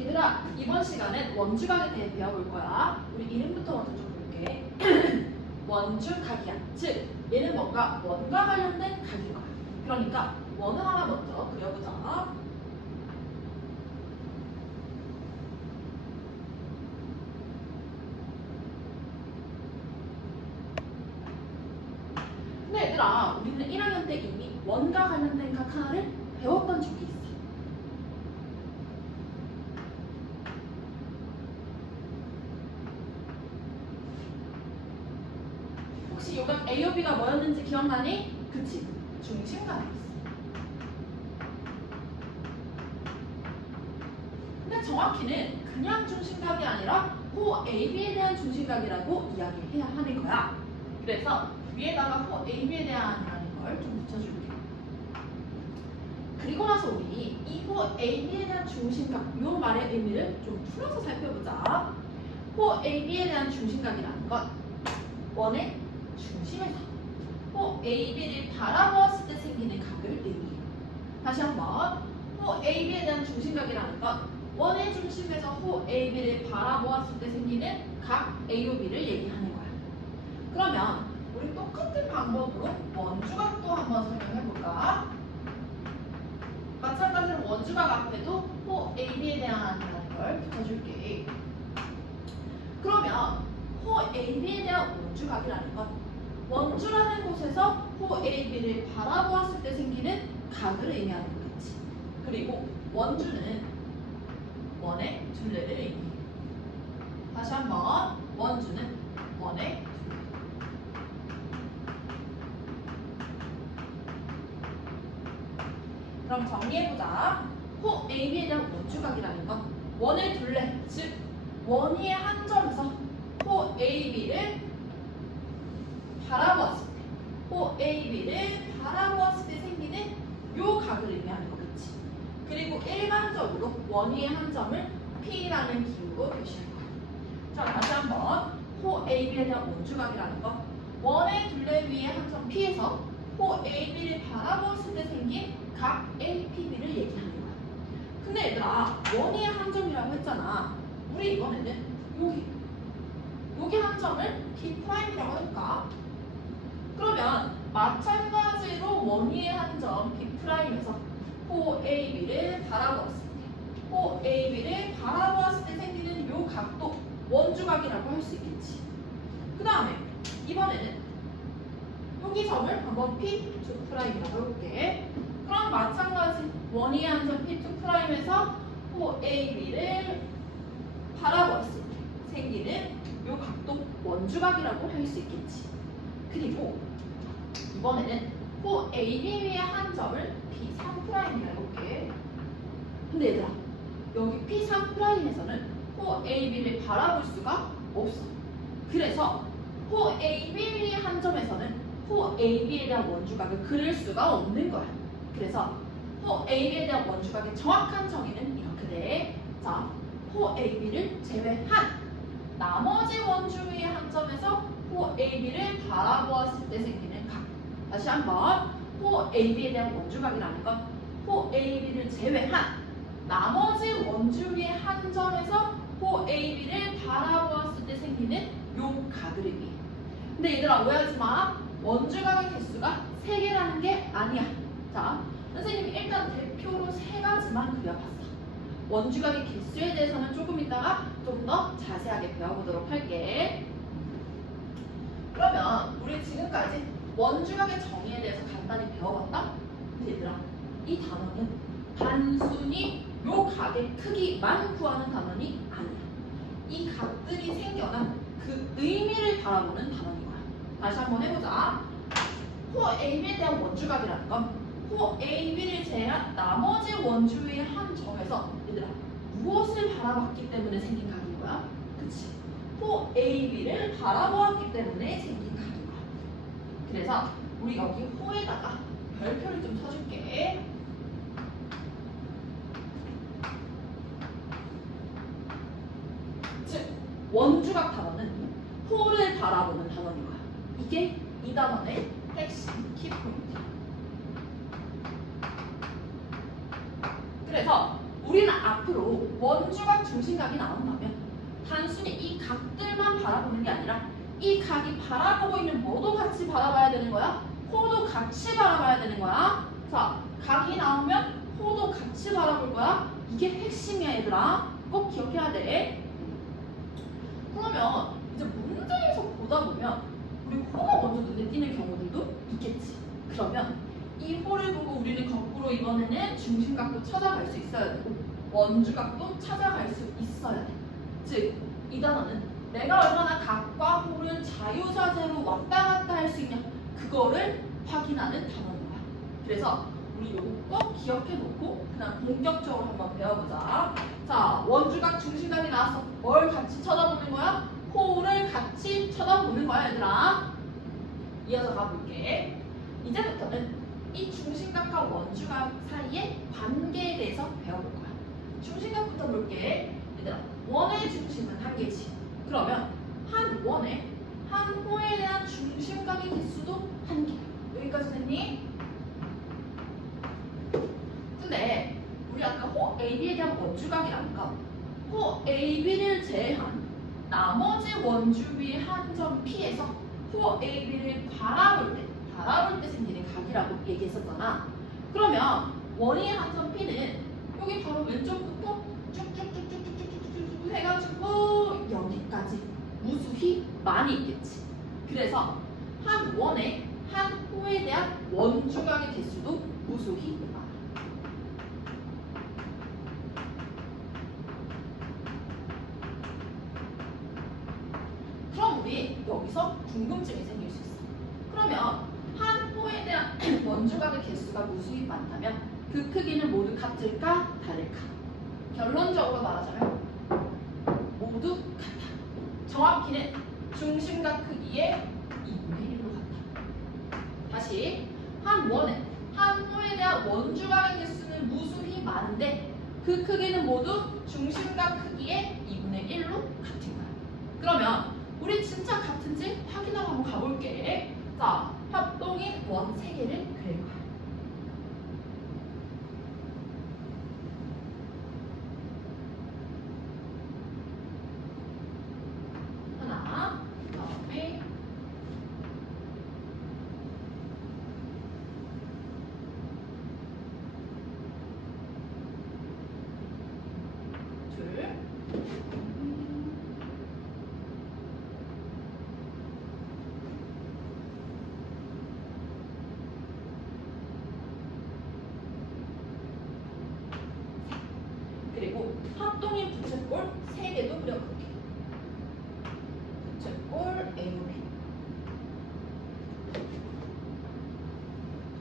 얘들아, 이번 시간엔 원주각에 대해 배워볼 거야. 우리 이름부터 먼저 좀 볼게. 원주각이야. 즉, 얘는 뭔가 원과 관련된 각인 거야. 그러니까 원을 하나 먼저 그려보자. 근데 얘들아, 우리는 1학년 때 이미 원과 관련된 각 하나를 배웠던 적이 있어. 혹시 요각 A, B가 뭐였는지 기억나니? 그치? 중심각이었어. 근데 정확히는 그냥 중심각이 아니라 호 AB에 대한 중심각이라고 이야기해야 하는 거야. 그래서 위에다가 호 AB에 대한이라는 걸 좀 붙여줄게. 그리고 나서 우리 이 호 AB에 대한 중심각, 이 말의 의미를 좀 풀어서 살펴보자. 호 AB에 대한 중심각이라는 건 원의 중심에서 호 AB를 바라보았을 때 생기는 각을 의미해요. 다시 한번, 호 AB에 대한 중심각이라는 건 원의 중심에서 호 AB를 바라보았을 때 생기는 각 AOB를 얘기하는 거야. 그러면 우리 똑같은 방법으로 원주각도 한번 설명해볼까? 마찬가지로 원주각 앞에도 호 AB에 대한이라는 걸 붙여줄게. 그러면 호 AB에 대한 원주각이라는 건 원주라는 곳에서 호 AB를 바라보았을 때 생기는 각을 의미하는 거겠지. 그리고 원주는 원의 둘레를 의미해. 다시 한번, 원주는 원의 둘레. 그럼 정리해보자. 호 AB에 대한 원주각이라는 건 원의 둘레, 즉 원위의 한 점에서 호 AB를 바라보았을 때, 호 AB를 바라보았을 때 생기는 요 각을 의미하는 거겠지. 그리고 일반적으로 원위의 한 점을 P라는 기호로 표시할 거야. 자, 다시 한번, 호 AB에 대한 원주각이라는 건 원의 둘레 위의 한 점 P에서 호 AB를 바라보았을 때 생긴 각 APB를 얘기하는 거야. 근데 얘들아, 원위의 한 점이라고 했잖아. 우리 이번에는 여기 한 점을 P'이라고 할까? 그러면 마찬가지로 원위의 한 점 P'에서 호 AB를 바라보았을 때, 호 AB를 바라보았을 때 생기는 요 각도 원주각이라고 할 수 있겠지. 그 다음에 이번에는 여기 점을 한번 P2'이라고 해볼게. 그럼 마찬가지 원위의 한 점 P2'에서 호 AB를 바라보았을 때 생기는 요 각도 원주각이라고 할 수 있겠지. 그리고 이번에는 호 AB 위의 한 점을 P3'이라고 해볼게. 근데 얘들아, 여기 P3'에서는 호 AB를 바라볼 수가 없어. 그래서 호 AB 위의 한 점에서는 호 AB에 대한 원주각을 그릴 수가 없는 거야. 그래서 호 AB에 대한 원주각의 정확한 정의는 이렇게 돼. 자, 호 AB를 제외한 나머지 원주 위의 한 점에서 호 AB를 바라보았을 때 생기는 각. 다시 한번, 호 AB에 대한 원주각이라는 건 호 AB를 제외한 나머지 원주 위의 한 점에서 호 AB를 바라보았을 때 생기는 요 각을 의미해. 근데 얘들아, 오해하지 마. 원주각의 개수가 3개라는 게 아니야. 자, 선생님이 일단 대표로 3가지만 그려봤어. 원주각의 개수에 대해서는 조금 이따가 좀 더 자세하게 배워보도록 할게. 그러면 우리 지금까지 원주각의 정의에 대해서 간단히 배워봤다? 근데 얘들아, 이 단어는 단순히 요 각의 크기만 구하는 단어는 아니야. 이 각들이 생겨난 그 의미를 바라보는 단어인 거야. 다시 한번 해보자. 호 AB에 대한 원주각이라는 건 호 AB를 제외한 나머지 원주 위의 한 점에서 얘들아, 무엇을 바라봤기 때문에 생긴 각인 거야? 그치? 호 AB를 바라보았기 때문에 생긴 각인 거야. 그래서 우리 여기 호에다가 별표를 좀 쳐줄게. 즉, 원주각 단어는 호를 바라보는 단어인 거야. 이게 이 단어의 핵심 키포인트야. 그래서 우리는 앞으로 원주각 중심각이 나온다면 단순히 이 각들만 바라보는 게 아니라 이 각이 바라보고 있는 뭐도 같이 바라봐야 되는 거야? 호도 같이 바라봐야 되는 거야. 자, 각이 나오면 호도 같이 바라볼 거야. 이게 핵심이야, 얘들아. 꼭 기억해야 돼. 그러면 이제 문제에서 보다 보면 우리 호가 먼저 눈에 띄는 경우들도 있겠지. 그러면 이 호를 보고 우리는 거꾸로 이번에는 중심각도 찾아갈 수 있어야 되고 원주각도 찾아갈 수 있어야 돼. 즉, 이 단어는 내가 얼마나 각과 호를 자유자재로 왔다 갔다 할 수 있냐 그거를 확인하는 단어인 거야. 그래서 우리 이거 꼭 기억해 놓고 그냥 본격적으로 한번 배워보자. 자, 원주각 중심각이 나왔어. 뭘 같이 쳐다보는 거야? 호를 같이 쳐다보는 거야, 얘들아. 이어서 가볼게. 이제부터는 이 중심각과 원주각 사이의 관계에 대해서 배워볼 거야. 중심각부터 볼게. 얘들아, 원의 중심은 한 개지. 그러면 한 원에 한 호에 대한 중심각의 개수도 한 개야. 여기까지 됐니? 근데 우리 아까 호 AB에 대한 원주각이라니까 호 AB를 제외한 나머지 원주비의 한 점 P에서 호 AB를 바라볼 때 생기는 각이라고 얘기했었잖아. 그러면 원의 한 점 P는 여기 바로 왼쪽부터 쭉쭉쭉쭉쭉쭉쭉 해가지고 여기까지 무수히 많이 있겠지. 그래서 한 원에 한 호에 대한 원주각의 개수도 무수히 많아. 그럼 우리 여기서 궁금증이 생길 수 있어. 그러면 한 호에 대한 원주각의 개수가 무수히 많다면 그 크기는 모두 같을까 다를까? 결론적으로 말하자면 모두 같아. 정확히는 중심각 크기의 2분의 1로 같아. 다시 한 원에 한 호에 대한 원주각의 개수는 무수히 많은데 그 크기는 모두 중심각 크기의 2분의 1로 같은 거야. 그러면 우리 진짜 같은지 확인하러 한번 가볼게. 자, 합동인 원 3개를 그릴 거야. 하나, 그다음에 둘, 그리고 합동인 부채꼴 3개도 그려볼게. 부채꼴 AB,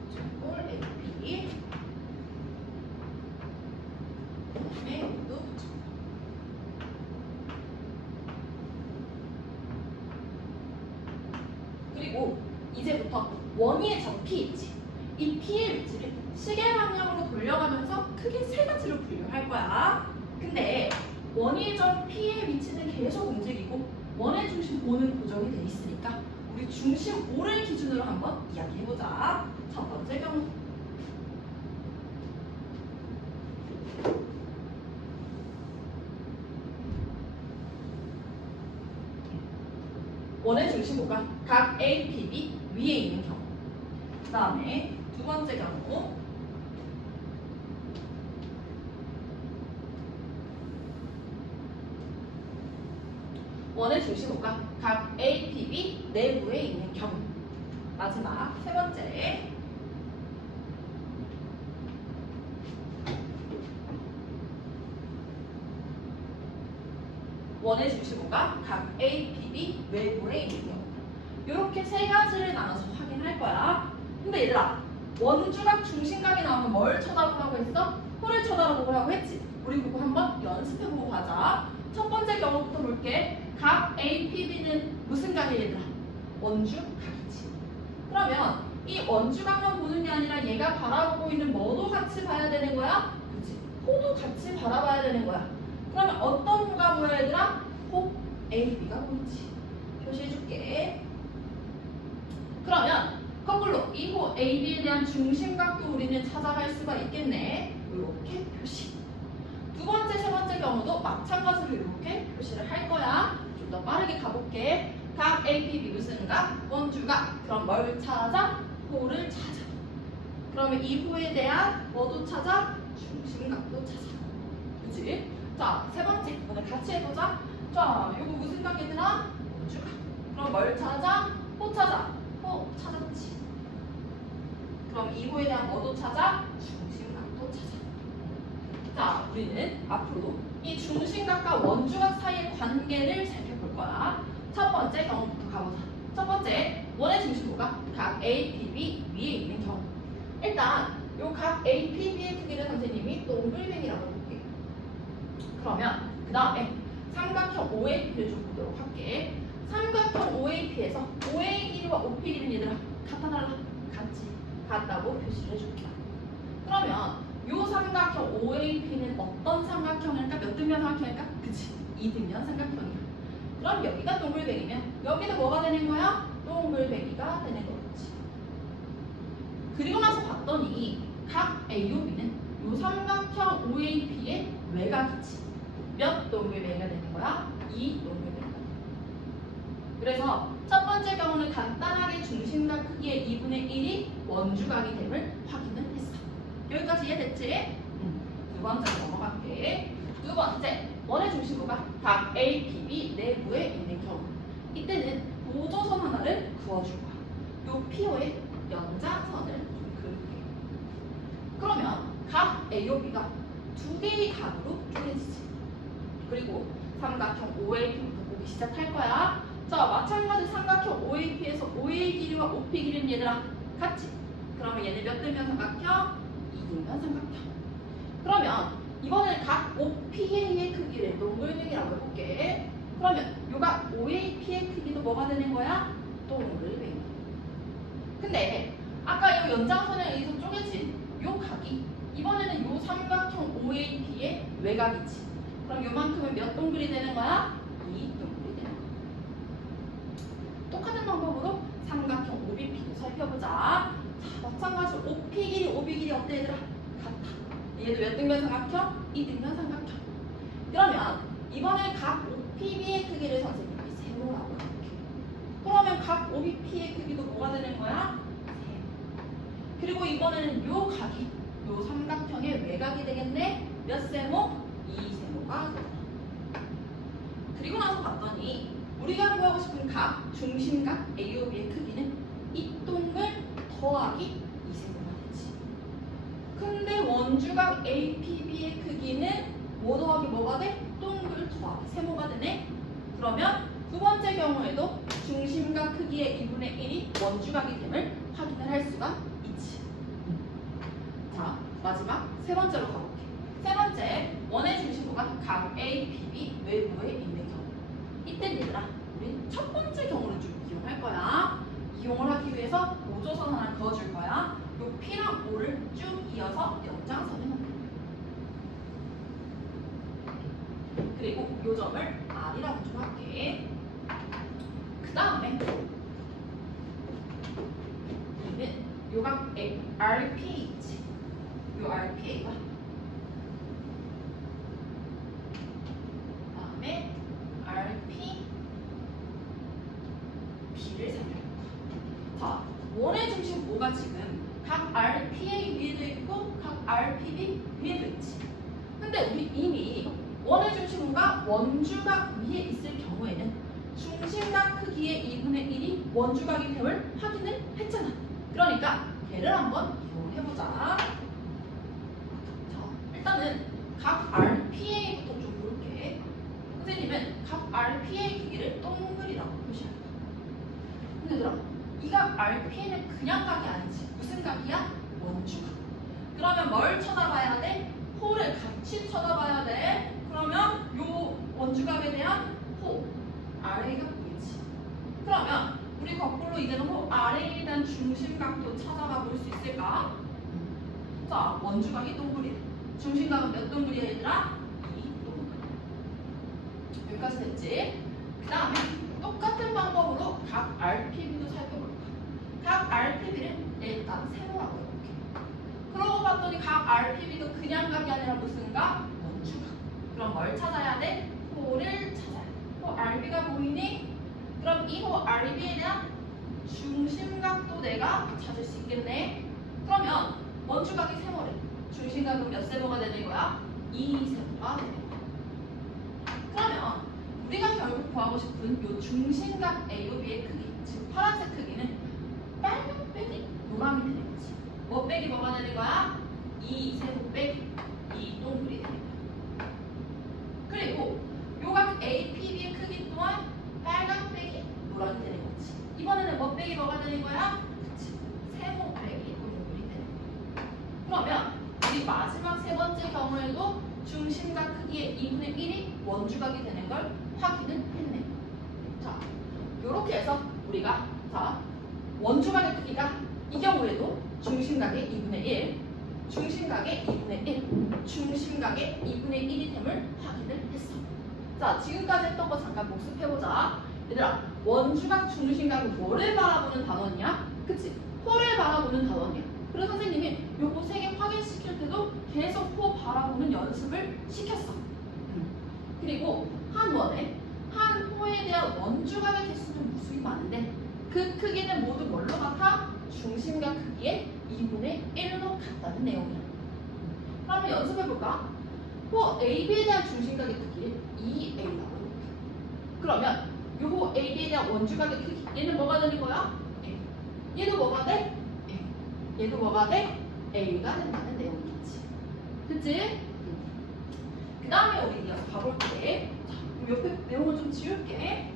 부채꼴 AB, 그다음에 여기도 부채꼴. 그리고 이제부터 원위의 점 P 있지. 이 P의 위치를 시계 방향으로 돌려가면서 크게 3가지로 분류할 거야. 근데 원위의 점 P의 위치는 계속 움직이고 원의 중심 O는 고정이 돼 있으니까 우리 중심 O를 기준으로 한번 이야기해보자. 첫 번째 경우 원의 중심 O가 각 A, P, B 위에 있는 경우. 그 다음에 두 번째 경우 원의 중심 O가 각 A, P, B 내부에 있는 경우. 마지막 세 번째 원의 중심 O가 각 A, P, B 외부에 있는 경우. 이렇게 3가지를 나눠서 확인할 거야. 근데 얘들아, 원주각 중심각이 나오면 뭘 쳐다보라고 했어? 호를 쳐다보라고 했지. 우리 그거 한번 연습해보고 가자. 첫 번째 경우부터 볼게. 각 A, P, B는 무슨 각이 얘들아? 원주각이지. 그러면 이 원주각만 보는 게 아니라 얘가 바라보고 있는 뭐도 같이 봐야 되는 거야? 그치? 호도 같이 바라봐야 되는 거야. 그러면 어떤 호가 보여 얘들아? 호 A, B가 보이지. 표시해줄게. 그러면 거꾸로 2호 AB에 대한 중심각도 우리는 찾아갈 수가 있겠네. 이렇게 표시. 두 번째, 세 번째 경우도 마찬가지로 이렇게 표시를 할 거야. 좀 더 빠르게 가볼게. 각 APB 무슨 각? 원주각. 그럼 뭘 찾아? 호를 찾아. 그러면 2호에 대한 뭐도 찾아? 중심각도 찾아. 그치? 자, 세 번째. 오늘 같이 해보자. 자, 이거 무슨 각 얘들아? 원주각. 그럼 뭘 찾아? 호 찾아. 호 찾았지. 그럼 2호에 대한 뭐도 찾아? 중심각도 찾아. 자, 우리는 앞으로 이 중심각과 원주각 사이의 관계를 살펴볼 거야. 첫 번째 경우부터 가보자. 첫 번째, 원의 중심부가 각 APB 위에 있는 경우. 일단 요 각 APB의 크기를 선생님이 동글뱅이라고 해볼게. 그러면 그 다음에 삼각형 OAP를 좀 보도록 할게. 삼각형 OAP에서 OA 길이와 OP 길이는 얘들아 같아 달라? 같다고 표시를 해줄게. 그러면 요 삼각형 OAP는 어떤 삼각형일까? 몇 등변 삼각형일까? 그치, 2등변 삼각형이야. 그럼 여기가 동글뱅이면 여기도 뭐가 되는 거야? 동글뱅이가 되는 거겠지. 그리고 나서 봤더니 각 AOB는 요 삼각형 OAP의 외곽이지. 몇 동글뱅이가 되는 거야? 2 동글뱅이가. 그래서 첫 번째 경우는 간단하게 중심각 크기의 2분의 1이 원주각이 됨을 확인을 했어. 여기까지 이해됐지? 두 번째 넘어갈게. 두 번째, 원의 중심부가 각 APB 내부에 있는 경우. 이때는 보조선 하나를 그어줄 거야. 요 PO의 연장선을 좀 그을게. 그러면 각 AOB가 두 개의 각으로 쪼개지지. 그리고 삼각형 OAP부터 보기 시작할 거야. 자, 마찬가지 삼각형 OAP에서 OA 길이와 OP 길이는 얘들아 같지? 그러면 얘는 몇 등변 삼각형? 2등변 삼각형. 그러면 이번에는 각 OPA의 크기를 동글뱅이라고 해볼게. 그러면 요각 OAP의 크기도 뭐가 되는 거야? 동글뱅이. 근데 아까 요 연장선에 의해서 쪼개진 요 각이 이번에는 요 삼각형 OAP의 외곽이지. 그럼 요만큼은 몇 동글이 되는 거야? 2 동글이 되는 거야. 똑같은 방법으로 삼각형 OBP도 살펴보자. 자, 마찬가지로 OP 길이, OB 길이 어때 얘들아? 같아. 얘도 몇 등변 삼각형? 2등변 삼각형. 그러면 이번에 각 OPB의 크기를 선생님이 세모라고 할게. 그러면 각 OBP의 크기도 뭐가 되는 거야? 세모. 그리고 이번에는 요 각이 요 삼각형의 외곽이 되겠네? 몇 세모? 2세모가 되다. 그리고 나서 봤더니 우리가 구하고 싶은 각 중심각 AOB의 크기는 이 동글 더하기 2세모가 되지. 근데 원주각 APB의 크기는 뭐 더하기 뭐가 돼? 동글 더하기 세모가 되네. 그러면 두 번째 경우에도 중심각 크기의 2분의 1이 원주각이 됨을 확인을 할 수가 있지. 자, 마지막 세 번째로 가볼게. 세 번째, 원의 중심부가 각 APB 외부에 있는 경우. 이때 얘들아, 우리 첫 번째 경우를 좀 이용할 거야. 이용을 하기 위해서 보조선 하나 그어줄 거야. 요 P랑 O를 쭉 이어서 연장선을 만들 거야. 그리고 요 점을 R이라고 좀 할게. 그 다음에 우리는 요각 RPH, 요 RPA가 그다음에 RP B를 살펴볼 거야. 자, 원의 중심부가 지금 각 RPA 위에도 있고 각 RPB 위에도 있지. 근데 우리 이미 원의 중심부가 원주각 위에 있을 경우에는 중심각 크기의 2분의 1이 원주각이 됨을 확인을 했잖아. 그러니까 걔를 한번 이용해보자. 자, 일단은 각 RPA부터 좀 볼게. 선생님은 각 RPA 크기를 동글이라고 표시할 거야. 근데 얘들아, 이 각 RPA는 그냥 각이 아니지. 무슨 각이야? 원주각. 그러면 뭘 쳐다봐야 돼? 호를 같이 쳐다봐야 돼. 그러면 요 원주각에 대한 호, RA가 보이지. 그러면 우리 거꾸로 이제는 호 RA에 대한 중심각도 찾아가 볼 수 있을까? 자, 원주각이 동글이래. 중심각은 몇 동글이야 얘들아? 2동글. 여기까지 됐지? 그 다음에 똑같은 방법으로 각 RPB도 살펴볼 거야. 각 RPB를 일단 세모라고 해볼게. 그러고 봤더니 각 RPB도 그냥 각이 아니라 무슨 각? 원주각. 그럼 뭘 찾아야 돼? 호를 찾아야 돼. 호 RB가 보이니? 그럼 이 호 RB에 대한 중심각도 내가 찾을 수 있겠네. 그러면 원주각이 세모래. 중심각은 몇 세모가 되는 거야? 2세모가 되는 거야. 그러면 우리가 결국 구하고 싶은 요 중심각 A, B의 크기, 즉 파란색 크기는 빨간 빼기 노랑이 되는 거지. 뭐 빼기 뭐가 되는 거야? 2세모 빼기 2 동글이 되는 거야. 그리고 요각 A, P, B의 크기 또한 빨간 빼기 노랑이 되는 거지. 이번에는 뭐 빼기 뭐가 되는 거야? 그치. 세모 빼기 동글이 되는 거야. 그러면 우리 마지막 세 번째 경우에도 중심각 크기의 2분의 1이 원주각이 되는 걸 확인을 했네. 자, 요렇게 해서 우리가 원주각의 크기가 이 경우에도 중심각의 2분의 1, 중심각의 2분의 1, 중심각의 2분의 1이 됨을 확인을 했어. 자, 지금까지 했던 거 잠깐 복습해보자. 얘들아, 원주각, 중심각은 뭐를 바라보는 단원이야? 그치? 호를 바라보는 단원이야. 그래서 선생님이 요거 세 개 확인시킬 때도 계속 호 바라보는 연습을 시켰어. 그리고 한 원에 한 호에 대한 원주각의 개수는 무수히 많은데 그 크기는 모두 뭘로 같아? 중심각 크기의 2분의 1로 같다는 내용이야. 그러면 연습해볼까? 호 AB에 대한 중심각의 크기를 2A라고 해볼게. 그러면 요 호 AB에 대한 원주각의 크기 얘는 뭐가 되는 거야? A. 얘도 뭐가 돼? A. 얘도 뭐가 돼? A가 된다는 내용이겠지. 그치? 그 다음에 우리 이어서 가볼게. 자, 그럼 옆에 내용을 좀 지울게.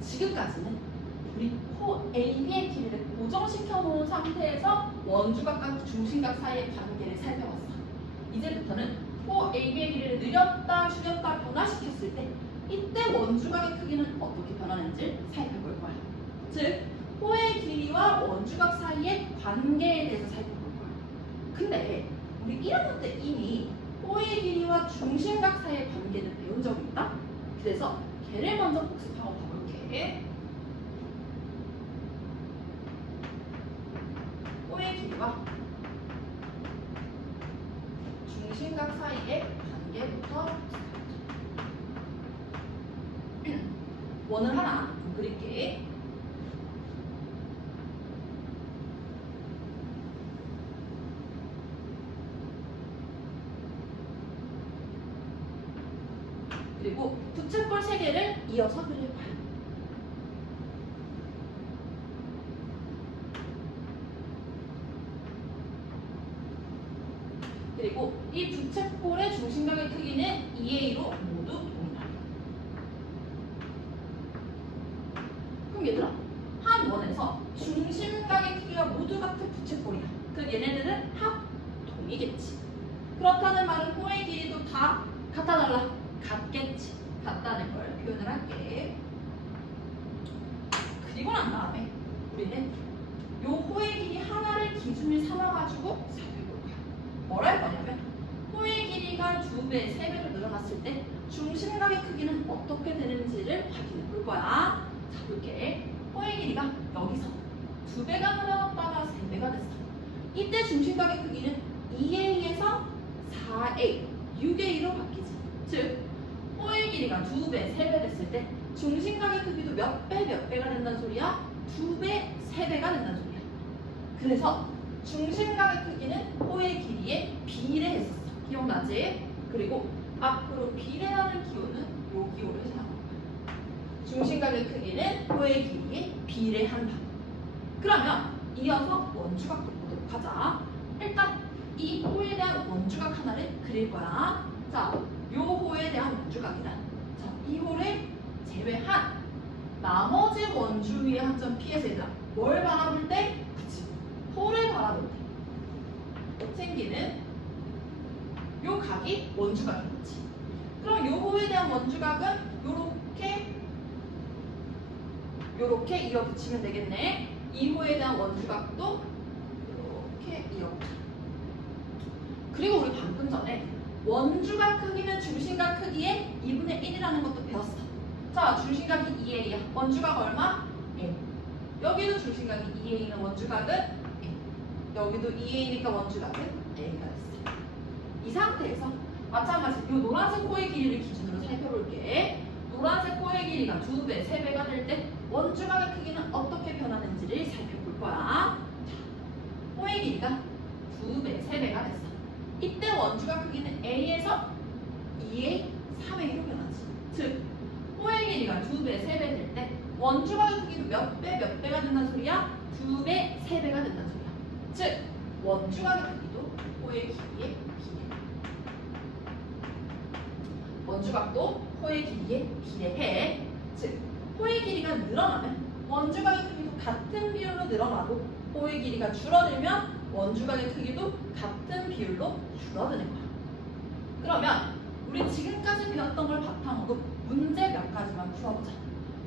지금까지는 우리 호 AB의 길이를 고정시켜 놓은 상태에서 원주각과 중심각 사이의 관계를 살펴봤어. 이제부터는 호 AB의 길이를 늘렸다 줄였다 변화시켰을 때 이때 원주각의 크기는 어떻게 변하는지 살펴볼 거야. 즉 호의 길이와 원주각 사이의 관계에 대해서 살펴볼 거야. 근데 우리 1학년 때 이미 호의 길이와 중심각 사이의 관계를 배운 적이 있다? 그래서 걔를 먼저 복습하고 가볼게. 호의 길이와 중심각 사이의 관계부터 원을 하나 그릴게. 그리고 부채꼴 3개를 이어서 그려봐요. 그리고 이 부채꼴의 중심각의 크기는 2A로 모두 동일하다. 그럼 얘들아, 한 원에서 중심각의 크기가 모두 같은 부채꼴이야. 그럼 얘네들은 합동이겠지. 그렇다는 말은 호의 길이도 다 같아 달라? 같겠지. 같다는 걸 표현을 할게. 그리고 난 다음에 우리는 요 호의 길이 하나를 기준을 삼아가지고 살펴볼 거야. 뭘 할 거냐면 호의 길이가 2배, 3배로 늘어났을 때 중심각의 크기는 어떻게 되는지를 확인해 볼 거야. 자, 볼게. 호의 길이가 여기서 2배가 늘어났다가 3배가 됐어. 이때 중심각의 크기는 2A에서 4A, 6A로 바뀌지. 즉 호의 길이가 2배, 3배 됐을 때 중심각의 크기도 몇 배, 몇 배가 된다는 소리야? 2배, 3배가 된다는 소리야. 그래서 중심각의 크기는 호의 길이에 비례했었어. 기억나지? 그리고 앞으로 비례하는 기호는 요 기호를 생각할 거야. 중심각의 크기는 호의 길이에 비례한다. 그러면 이어서 원주각도 보도록 하자. 일단 이 호에 대한 원주각 하나를 그릴 거야. 자, 요 호에 대한 원주각이다. 자, 이 호를 제외한 나머지 원주 위에 한 점 피해서 얘들아 뭘 바라볼 때? 그치, 호를 바라볼 때 생기는 요 각이 원주각인 거지. 그럼 요 호에 대한 원주각은 요렇게 이어붙이면 되겠네. 이 호에 대한 원주각도 이렇게 이어붙여. 그리고 우리 방금 전에 원주각 크기는 중심각 크기의 2분의 1이라는 것도 배웠어. 자, 중심각이 2A야. 원주각 얼마? A. 여기도 중심각이 2A는 원주각은 A. 여기도 2A니까 원주각은 A가 됐어. 이 상태에서 마찬가지 이 노란색 코의 길이를 기준으로 살펴볼게. 노란색 코의 길이가 2배, 3배가 될 때 원주각의 크기는 어떻게 변하는지를 살펴볼 거야. 코의 길이가 2배, 3배가 됐어. 이때 원주각 크기는 A에서 2A, 3A로 변하지. 즉, 코의 길이가 2배, 3배 될 때 원주각의 크기도 몇 배, 몇 배가 된다는 소리야? 2배, 3배가 된다는 소리야. 즉, 원주각의 크기도 코의 길이에 비례해. 원주각도 코의 길이에 비례해. 즉, 코의 길이가 늘어나면 원주각의 크기도 같은 비율로 늘어나고 코의 길이가 줄어들면 원주각의 크기도 같은 비율로 줄어드는 거야. 그러면 우리 지금까지 배웠던 걸 바탕으로 문제 몇 가지만 풀어보자.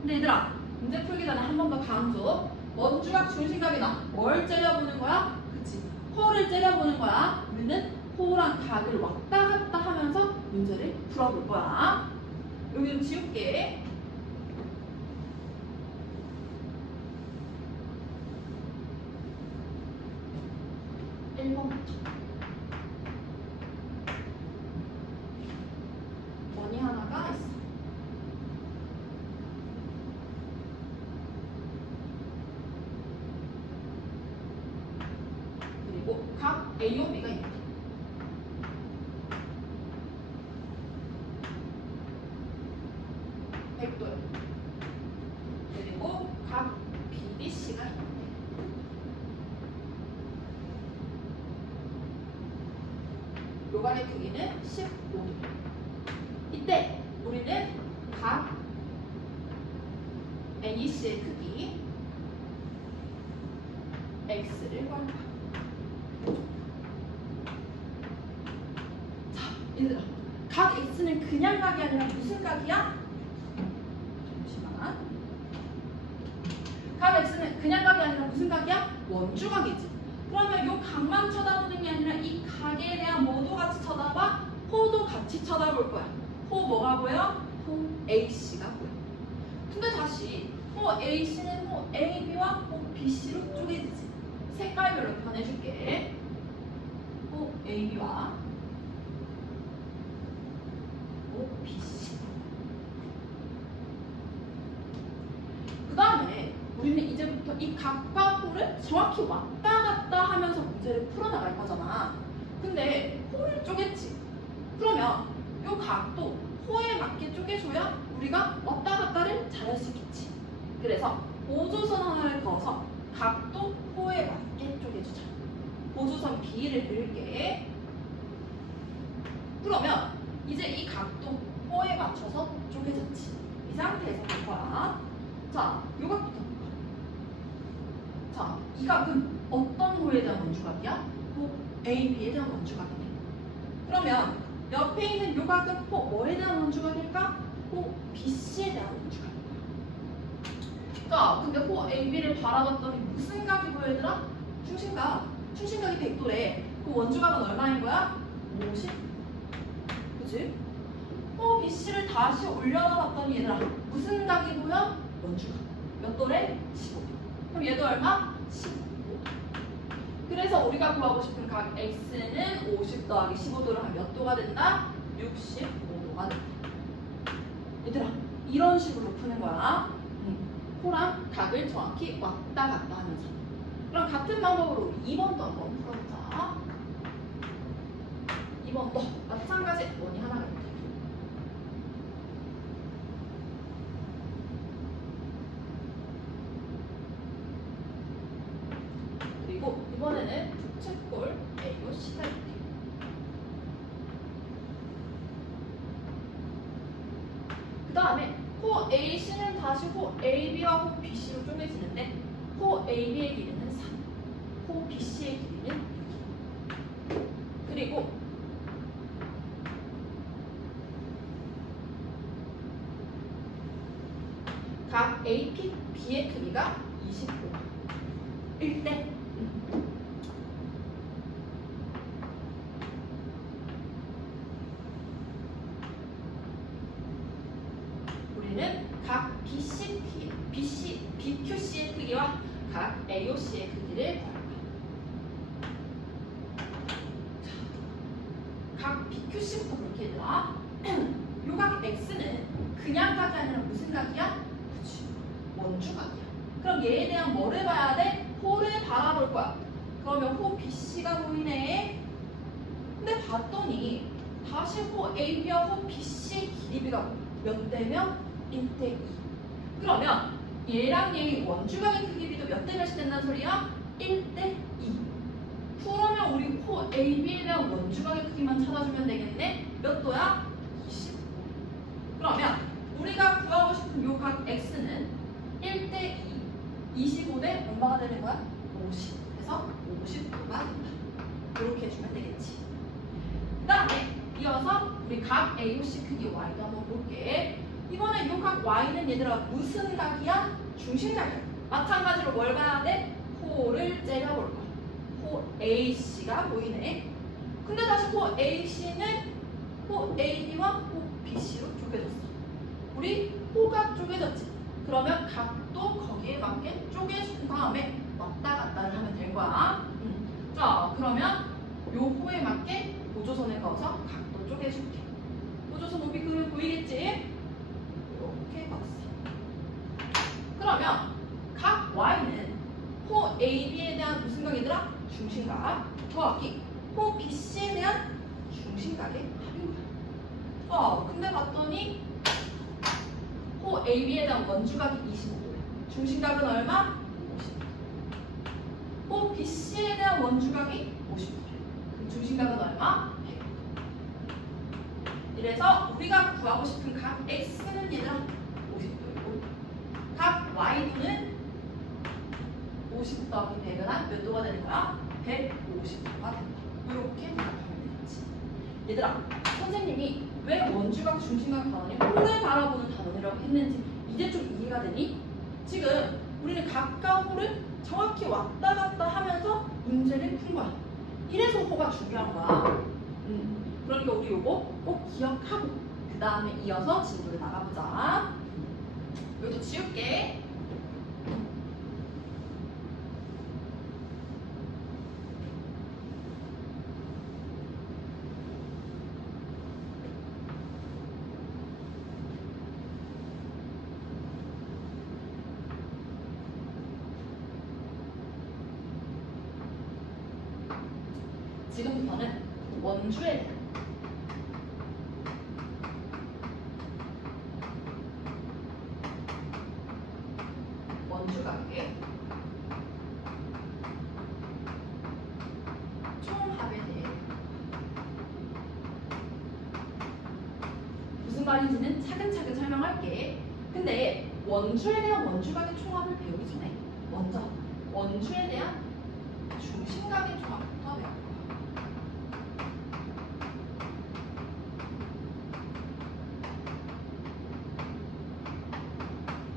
근데 얘들아, 문제 풀기 전에 한 번 더 강조. 원주각 중심각이나 뭘 째려보는 거야? 그치, 호를 째려보는 거야. 우리는 호랑 각을 왔다 갔다 하면서 문제를 풀어볼 거야. 여기 좀 지울게. 1번 원이 하나가 있어. 그리고 각 A와 B가 있다. 백도요. 그리고 각 BDC가 있다. 요각의 크기는 15도. 이때 우리는 각 NEC의 크기 X를 구할 거야. 자, 얘들아, 각 X는 그냥 각이 아니라 무슨 각이야? 잠시만. 각 X는 그냥 각이 아니라 무슨 각이야? 원주각이지. 그러면 이 각만 쳐다보는 게 아니라 이 각에 대한 모두 같이 쳐다봐. 호도 같이 쳐다볼 거야. 호 뭐가 보여? 호 AC가 보여. 근데 다시 호 AC는 호 AB와 호 BC로 쪼개지지. 색깔별로 변해줄게. 호 AB와 호 BC. 그 다음에 우리는 이제부터 이 각과 호를 정확히 왔다 갔다 하면서 문제를 풀어나갈 거잖아. 근데 호를 쪼갰지. 그러면 이 각도 호에 맞게 쪼개줘야 우리가 왔다 갔다를 잘할 수 있겠지. 그래서 보조선 하나를 그어서 각도 호에 맞게 쪼개주자. 보조선 B를 그릴게. 그러면 이제 이 각도 호에 맞춰서 쪼개졌지. 이 상태에서 볼 거야. 자, 요 각부터 볼까? 자, 이 각은 어떤 호에 대한 원주각이야? 호 AB에 대한 원주각이네. 그러면 옆에 있는 요 각은 호 뭐에 대한 원주각일까? 호 BC에 대한 원주각일 거야. 자, 근데 호 AB를 바라봤더니 무슨 각이 보여, 얘들아? 중심각. 중심각이 100도래. 그 원주각은 얼마인 거야? 50. 그치? 호 BC를 다시 올려놔봤더니 얘들아, 무슨 각이 보여? 원주각. 몇 도래? 15도. 그럼 얘도 얼마? 15도. 그래서 우리가 구하고 싶은 각 X는 50 더하기 15도를 하면 몇 도가 된다? 65도가 된다. 얘들아, 이런 식으로 푸는 거야. 호랑 각을 정확히 왔다 갔다 하면서. 그럼 같은 방법으로 2번도 한번 풀어보자. 2번도 마찬가지 원이 하나가 있다. 그리고 이번에는 부채꼴 A로 C가 있대. 그 다음에 호 AC는 다시 호 AB와 호 BC로 쪼개지는데 호 AB의 길이는 3, 호 BC의 길이는 6. 그리고 여기가 25. 1대. 우리는 각 BQC의 크기와 각 AOC의 크기를 구할 거야. 각 BQC부터 볼게 얘들아. 요각 X는 그냥 각이 아니라 무슨 각이야? 그치, 원주각이야. 그럼 얘에 대한 뭐를 봐야 돼? 호를 바라볼 거야. 그러면 호 BC가 보이네. 근데 봤더니 다시 호 AB와 호 BC 길이비가 몇 대면? 1대 2. 그러면 얘랑 얘의 원주각의 크기비도 몇 대 몇이 된다는 소리야? 1대 2. 그러면 우리 호 AB에 대한 원주각의 크기만 찾아주면 되겠네? 몇 도야? 25. 그러면 우리가 구하고 싶은 요 각 X는 1대 2, 25대 얼마가 되는 거야? 50. 그래서 50도가 된다. 이렇게 해주면 되겠지. 그 다음에 이어서 우리 각 AOC 크기 Y도 한번 볼게. 이번에 요 각 Y는 얘들아 무슨 각이야? 중심각이야. 마찬가지로 뭘 봐야 돼? 호를 째려볼 거야. 호 AC가 보이네. 근데 다시 호 AC는 호 AB와 호 BC로 쪼개졌어. 우리 호가 쪼개졌지. 그러면 각도 거기에 맞게 쪼개준 다음에 왔다 갔다를 하면 된 거야. 자, 그러면 요 호에 맞게 보조선을 그어서 각도 쪼개줄게. 보조선 오비 그림 보이겠지? 이렇게 그었어. 그러면 각 Y는 호 AB에 대한 무슨 각이더라? 중심각 더하기 호 BC에 대한 중심각의 합인 거야. 근데 봤더니 호 AB에 대한 원주각이 25도야. 중심각은 얼마? 50도. 호 BC에 대한 원주각이 50도야. 중심각은 얼마? 100도. 이래서 우리가 구하고 싶은 각 X는 얘들아 50도이고 각 Y도는 50 더하기 100은 한 몇 도가 되는 거야? 150도가 된다. 이렇게 생각하면 되겠지. 얘들아, 선생님이 왜 원주각, 중심각 단원이 호를 바라보는 단원이라고 했는지 이제 좀 이해가 되니? 지금 우리는 각과 호를 정확히 왔다 갔다 하면서 문제를 푼 거야. 이래서 호가 중요한 거야. 그러니까 우리 요거 꼭 기억하고 그 다음에 이어서 진도를 나가보자. 여기도 지울게. 지금부터는 원주에 대한 원주각의 총합에 대해 무슨 말인지는 차근차근 설명할게. 근데 원주에 대한 원주각의 총합을 배우기 전에 먼저 원주에 대한 중심각의 총합부터 배워볼게요.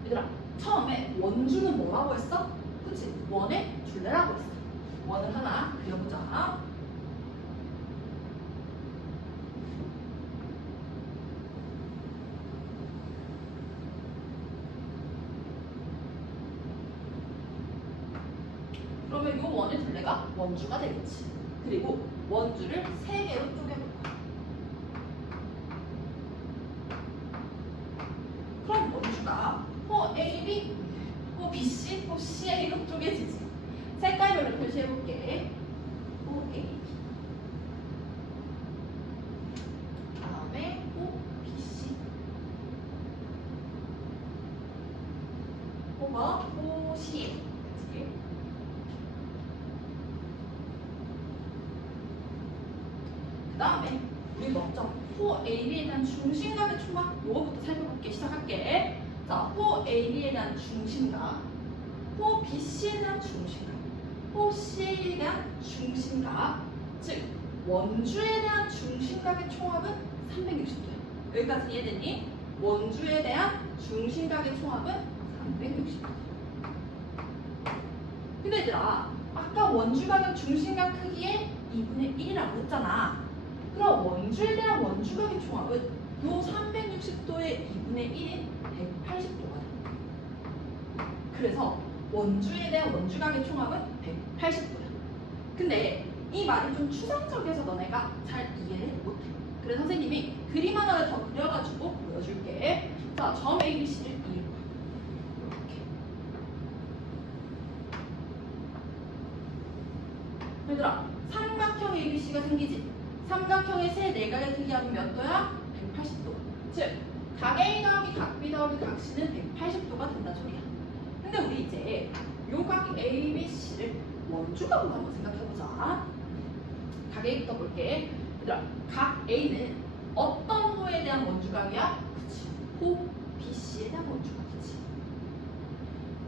얘들아, 처음에 원주는 뭐라고 했어? 그치? 원의 둘레라고 했어. 원을 하나 그려보자. 그러면 이 원의 둘레가 원주가 되겠지. 그리고 원주를 3개로 쪼개볼 거야. 그럼 원주가 호 AB, 호 BC, 호 CA로 쪼개지지. 색깔별로 표시해볼게. 호 AB 다음에 호 BC 호가 호 CA. 그 다음에 우리 먼저 호 AB에 대한 중심각의 총합 요거부터 살펴볼게. 시작할게. 자, 호 AB에 대한 중심각, 호 BC에 대한 중심각, 호 CA에 대한 중심각, 즉 원주에 대한 중심각의 총합은 360도야. 여기까지 이해되니? 원주에 대한 중심각의 총합은 360도. 근데 얘들아, 아까 원주각의 중심각 크기의 2분의 1이라고 했잖아. 그럼 원주에 대한 원주각의 총합은 요 360도의 2분의 1인 180도가 돼. 그래서 원주에 대한 원주각의 총합은 180도야. 근데 이 말이 좀 추상적이어서 너네가 잘 이해를 못해. 그래서 선생님이 그림 하나를 더 그려가지고 보여줄게. 자, 점 ABC를 이해해봐. 이렇게. 얘들아, 삼각형 ABC가 생기지. 삼각형의 세 내각의 크기하면 몇 도야? 180도. 즉, 각 A 더하기 각 B 더하기 각 C는 180도가 된다 소리야. 근데 우리 이제 요각 ABC를 원주각으로 한번 생각해보자. 각 A부터 볼게. 얘들아, 각 A는 어떤 호에 대한 원주각이야? 그치. 호 BC에 대한 원주각이지.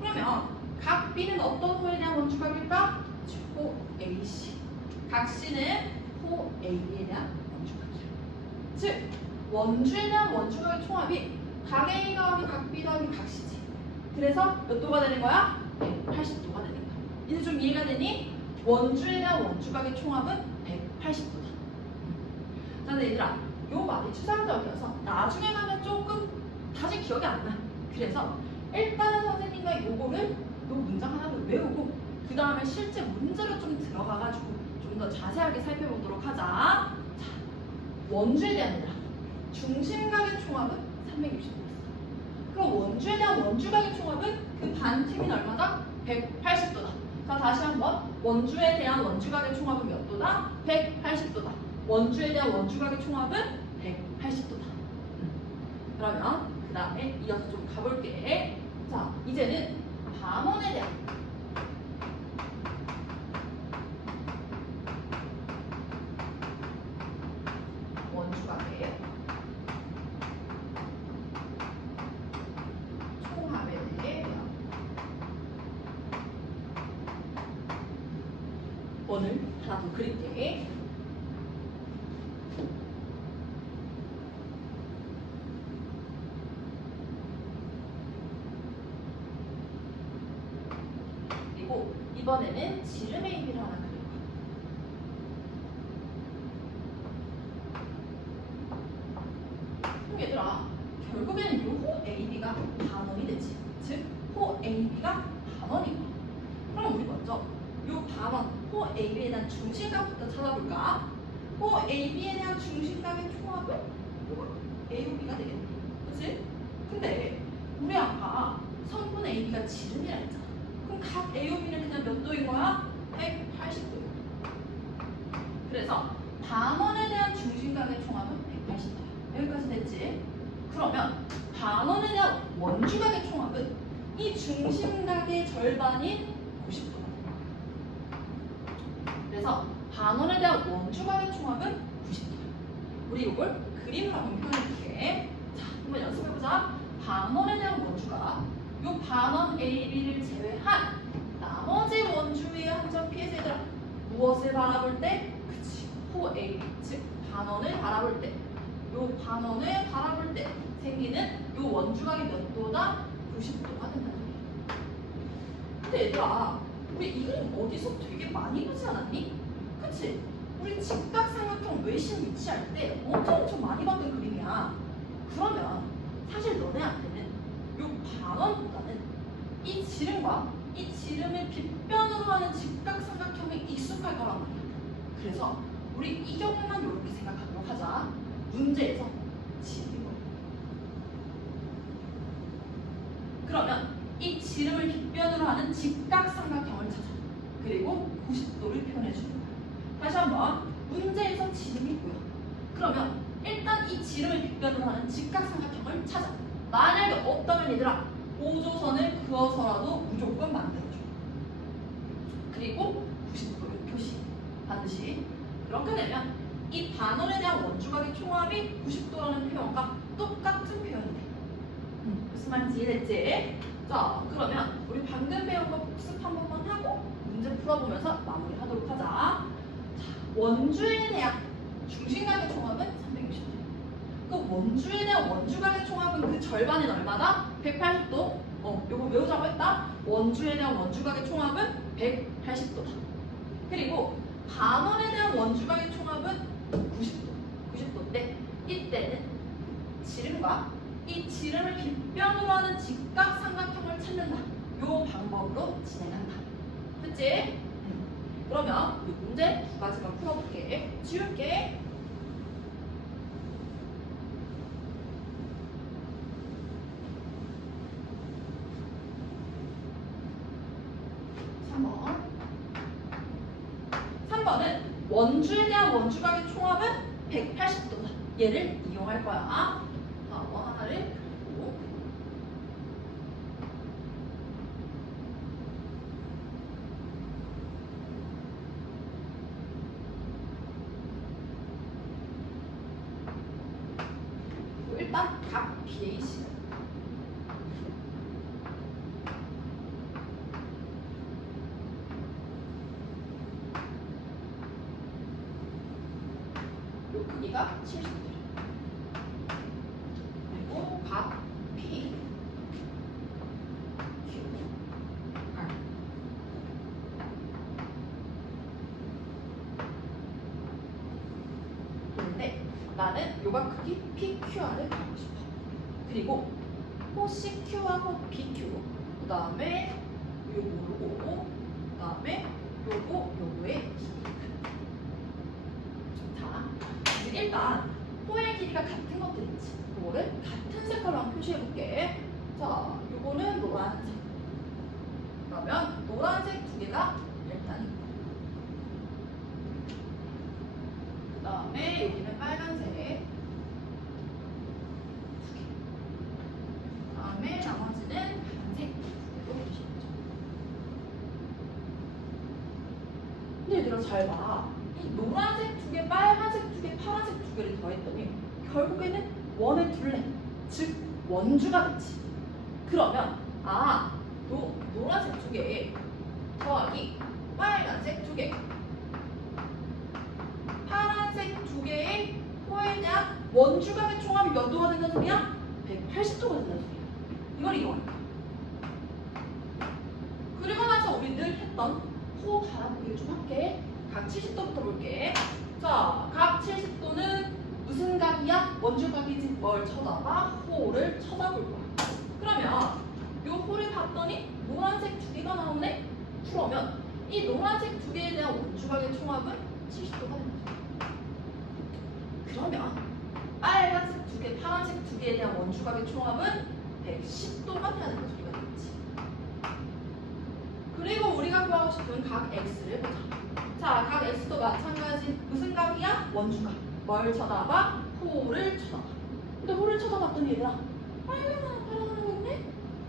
그러면 각 B는 어떤 호에 대한 원주각일까? 그치. 호 AC. 각 C는 호 AB에 대한 원주각이야. 즉, 원주에 대한 원주각의 총합이 각 A 더하기 각 B 더하기 각 C지. 그래서 몇 도가 되는 거야? 180도가 되는 거야. 이제 좀 이해가 되니? 원주에 대한 원주각의 총합은 180도다. 자, 근데 얘들아, 요 말이 추상적이어서 나중에 가면 조금 다시 기억이 안 나. 그래서 일단은 선생님과 요거를 요 문장 하나를 외우고 그 다음에 실제 문제로 좀 들어가가지고 좀 더 자세하게 살펴보도록 하자. 자, 원주에 대한 얘들아, 중심각의 총합은 360도였어. 그럼 원주에 대한 원주각의 총합은 그 반팀인 얼마다? 180도다. 자, 다시 한번 원주에 대한 원주각의 총합은 몇 도다? 180도다. 원주에 대한 원주각의 총합은 180도다. 그러면 그 다음에 이어서 좀 가볼게. 자, 이제는 반원에 대한 원주각의 총합에 대해 원을 하나 더 그릴게. 그리고 이번에는 지름 AB를 하나 그릴 거야. 그럼 얘들아, 결국에는 요 호 AB가 반원이 되지. 즉, 호 AB가 반원이고. 그럼 우리 먼저 요 반원, 호 AB에 대한 중심각부터 찾아볼까? 호 AB에 대한 중심각의 총합은 요거 AOB가 되겠네. 그치? 근데 우리 아까 성분 AB가 지름이라 했잖아. 그럼 각 AOB는 그냥 몇 도인 거야? 180도. 그래서 반원에 대한 중심각의 총합은 180도야. 여기까지 됐지? 그러면 반원에 대한 원주각의 총합은 이 중심각의 절반인 90도가 된다. 그래서 반원에 대한 원주각의 총합은 90도야. 우리 이걸 그림으로 한번 표현해볼게. 자, 한번 연습해보자. 반원에 대한 원주각, 요 반원 AB를 제외한 나머지 원주의 한 점 P에서 얘들아, 무엇을 바라볼 때? 그치, 호 AB, 즉 반원을 바라볼 때, 요 반원을 바라볼 때 생기는 요 원주각이 몇 도다? 90도가 된다는 거야. 근데 얘들아, 우리 이 그림 어디서 되게 많이 보지 않았니? 그치? 우리 직각삼각형 외심 위치할 때 엄청 많이 봤던 그림이야. 그러면 사실 너네한테는 요 반원보다는 이 지름과 이 지름을 빗변으로 하는 직각삼각형이 익숙할 거란 말이야. 그래서 우리 이 경우만 이렇게 생각하도록 하자. 문제에서 지름이 뭐야? 그러면 이 지름을 빗변으로 하는 직각삼각형을 찾아. 그리고 90도를 표현해주는 거야. 다시 한번, 문제에서 지름이 뭐야? 그러면 일단 이 지름을 빗변으로 하는 직각삼각형을 찾아. 만약에 없다면 얘들아, 보조선을 그어서라도 무조건 만들어줘. 그리고 90도를 표시. 반드시. 그렇게 되면 이 반원에 대한 원주각의 총합이 90도라는 표현과 똑같은 표현이 돼. 무슨 말인지 이해됐지? 자, 그러면 우리 방금 배운 거 복습 한 번만 하고 문제 풀어보면서 마무리하도록 하자. 자, 원주에 대한 중심각의 총합은 360도. 그 원주에 대한 원주각의 총합은 그 절반인 얼마다? 180도. 요거 외우자고 했다. 원주에 대한 원주각의 총합은 180도다. 그리고 반원에 대한 원주각의 총합은 90도인데 이때는 지름과 이 지름을 빗변으로 하는 직각삼각형을 찾는다. 요 방법으로 진행한다. 됐지? 그러면 이 문제 두 가지만 풀어볼게. 지울게. 3번은 원주에 대한 원주각의 총합은 180도다. 얘를 이용할 거야. 원 하나를 그리고 일단 각 BAC 요 크기가 70도. 그리고 각 P, Q, R. 근데 나는 요각 크기 PQR을 가고 싶어. 그리고 호 CQ하고 BQ, 그 다음에 요거, 그 다음에 요거의 길이가. 자, 이제 일단 호의 길이가 같은 것들 있지. 요거를 같은 색깔로 한번 표시해볼게. 자, 요거는 노란색. 그러면 노란색 두 개가 일단 있고, 그 다음에 여기는 빨간색 두 개. 그 다음에 나머지는 파란색 두 개로 표시해보죠. 근데 얘들아 잘 봐. 이 노란색 두 개, 빨간색 두 개, 파란색 두 개를 더했더니 결국에는 원의 둘레, 즉 원주가 됐지. 그러면 노란색 두 개 더하기 빨간색 두 개, 파란색 두 개의 호에 대한 원주각의 총합이 몇 도가 된다는 소리야? 180도가 된다는 소리야. 이걸 이용할 거야. 그리고 나서 우리 늘 했던 호 바라보기를 좀 할게. 각 70도부터 볼게. 자, 각 70도는 무슨 각이야? 원주각이지. 뭘 쳐다봐? 호를 쳐다볼 거야. 그러면 요 호를 봤더니 노란색 두 개가 나오네? 그러면 이 노란색 두 개에 대한 원주각의 총합은 70도가 된다. 그러면 빨간색 두 개, 파란색 두 개에 대한 원주각의 총합은 110도가 돼야 된다 소리가 되겠지. 그리고 우리가 구하고 싶은 각 X를 보자. 자, 각 X도 마찬가지. 무슨 각이야? 원주각. 뭘 쳐다봐? 호를 쳐다봐. 근데 호를 쳐다봤더니 얘들아 빨간 하나, 파란 하나가 있네?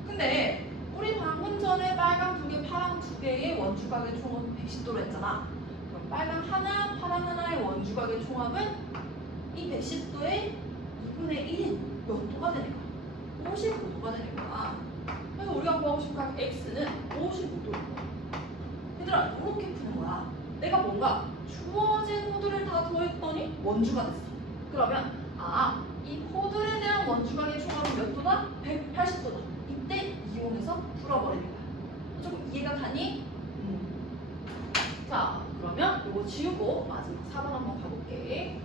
근데 우리 방금 전에 빨강 두 개, 파랑 두 개의 원주각의 총합은 110도로 했잖아. 그럼 빨강 하나, 파란 하나의 원주각의 총합은 이 110도의 2분의 1인 몇 도가 되는 거야? 55도가 되는 거야. 그래서 우리가 구하고 싶은 각 X는 55도인 거야. 얘들아, 이렇게 푸는 거야. 내가 뭔가 주어진 호들을 다 더했더니 원주가 됐어. 그러면 이 호들에 대한 원주각의 총합은 몇 도다? 180도다. 이때 이용해서 풀어버리는 거야. 조금 이해가 가니? 자, 그러면 이거 지우고 마지막 4번 한번 가볼게.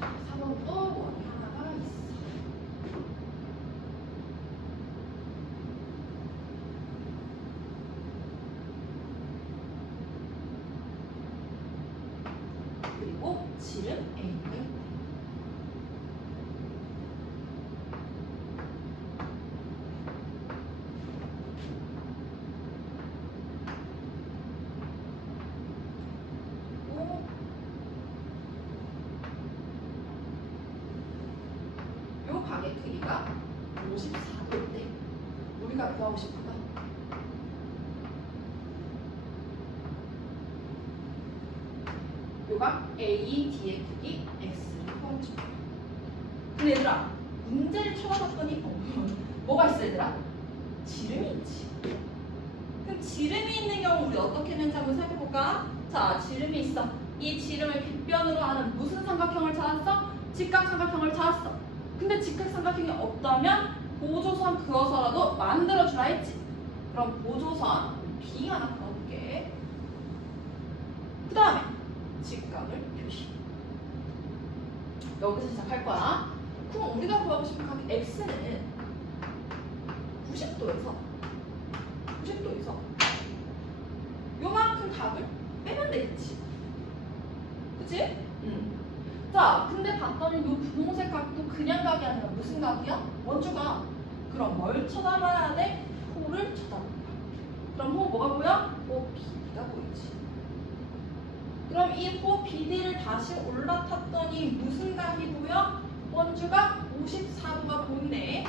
자, 4번도 원이 하나가 있어. 그리고 지름 A가 있다. 요 각의 크기가 54도인데 우리가 구하고 싶은 건 요각 AD의 크기 X를 구하고 싶어. 근데 얘들아, 문제를 쳐다봤더니 뭐가 있어 얘들아? 지름이 있지. 그럼 지름이 있는 경우 우리 어떻게 하는지 한번 살펴볼까? 자, 지름이 있어. 이 지름을 빗변으로 하는 무슨 삼각형을 찾았어? 직각삼각형을 찾았어. 근데 직각삼각형이 없다면 보조선 그어서라도 만들어주라 했지. 그럼 보조선 B 하나 그어볼게. 그 다음에 직각을 표시. 여기서 시작할 거야. 그럼 우리가 구하고 싶은 각 X는 90도에서 요만큼 각을 빼면 되겠지. 그치? 자, 근데 봤더니 요 분홍색 각도 그냥 각이 아니라 무슨 각이야? 원주가. 그럼 뭘 쳐다봐야 돼? 호를 쳐다본다. 그럼 호 뭐가 보여? 호 BD가 보이지. 그럼 이 호 BD를 다시 올라탔더니 무슨 각이 보여? 원주가 54도가 보이네.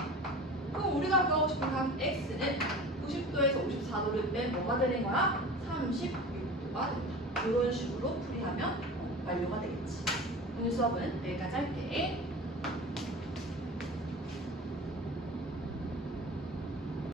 그럼 우리가 구하고 싶은 각 X는 90도에서 54도를 빼 뭐가 되는 거야? 36도가 된다. 이런 식으로 풀이하면 완료가 되겠지. 오늘 수업은 여기까지 할게.